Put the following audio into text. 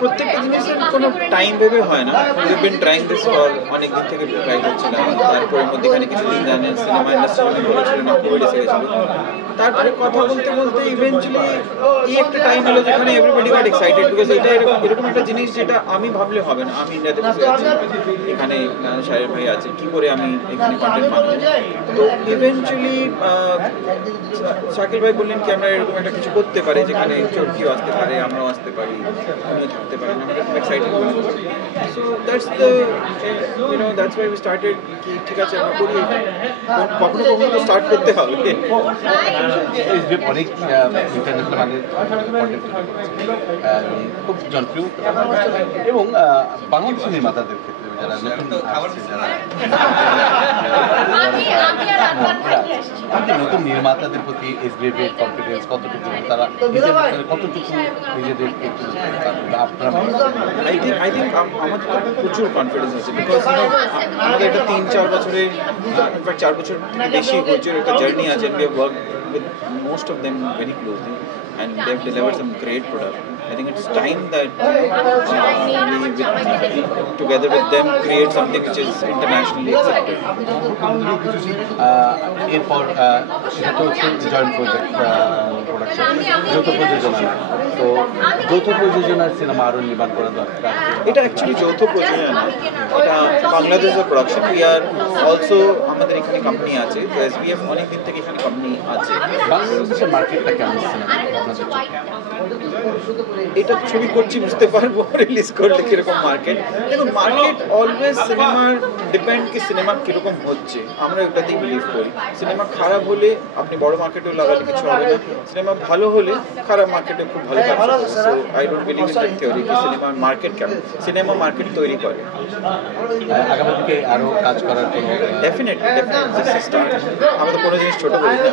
প্রত্যেকটা জিনিসের কোনো টাইম ভেবে হয় না। We been trying this for অনেক দিন থেকে ট্রাই করছিলাম। তারপরে মধ্যেখানে কিছুদিন জানেন সিনেমা ইন্ডাস্ট্রি অনেক ভালো ছিল না, কোভিড এসে গেছিল। তারপরে কথা বলতে বলতে ইভেন্চুয়ালি এই একটা টাইম হলো যেখানে এভরিবডি গট এক্সাইটেড, বিকজ এটা এরকম একটা জিনিস যেটা আমি ভাবলে হবে না। আমি ইন্ডিয়াতে বসে আছি, এখানে শাহের ভাই আছে, কি করে আমি এখানে কন্টেন্ট বানাবো। তো ইভেন্চুয়ালি শাকিল ভাই বললেন কি আমরা এরকম একটা কিছু করতে পারি যেখানে চরকিও আসতে পারে, আমরাও আসতে পারি, উনিও থাকতে পারেন। আমরা খুব excited. So that's that's why we started কি ঠিক আছে আমরা করি, কখনো কখনো তো স্টার্ট করতে হবে। অনেক ইন্টারন্যাশনাল খুব জনপ্রিয় এবং বাংলাদেশি নির্মাতাদের ক্ষেত্রে যারা নতুন নির্মাতাদের প্রতি এসবিএফ এর কনফিডেন্স কতটুকু, তারা কতটুকু নিজেদের আই থিঙ্ক আমাদের প্রচুর কনফিডেন্স আছে, বিকজ আমাদের এটা 3-4 বছরের ইনফ্যাক্ট 4 বছর থেকে বেশি প্রচুর একটা জার্নি আছে। We have worked with most of them very closely and they have delivered some great product. I think it's time that we together with them create something which is internationally accepted. এরপর সেটা হচ্ছে joint project production, যৌথ প্রযোজনা। তো যৌথ প্রযোজনার cinema আরও নির্মাণ করা দরকার। এটা অ্যাকচুয়ালি যৌথ প্রযোজনা না, এটা বাংলাদেশের প্রোডাকশন। উই আর অলসো, আমাদের এখানে কোম্পানি আছে, তো এসবিএফ অনেক দিন থেকে এখানে কোম্পানি আছে। বাংলাদেশের মার্কেটটা কেমন সিনেমা আপনাদের? এটা ছবি করছি বুঝতে পারবো রিলিজ করলে কিরকম মার্কেট। দেখুন, মার্কেট অলওয়েজ সিনেমার ডিপেন্ড কি সিনেমা কিরকম হচ্ছে, আমরা ওটাতেই বিলিভ করি। সিনেমা খারাপ হলে আপনি বড় মার্কেটেও লাগালে কিছু হবে না, সিনেমা ভালো হলে খারাপ মার্কেটে খুব ভালো কাজ। So I don't believe in that theory কি সিনেমার মার্কেট কেমন, সিনেমা মার্কেট তৈরি করে। আগামী দিকে আরও কাজ করার জন্য ডেফিনেটলি স্টার্ট, আমরা তো কোনো জিনিস ছোট বলি না।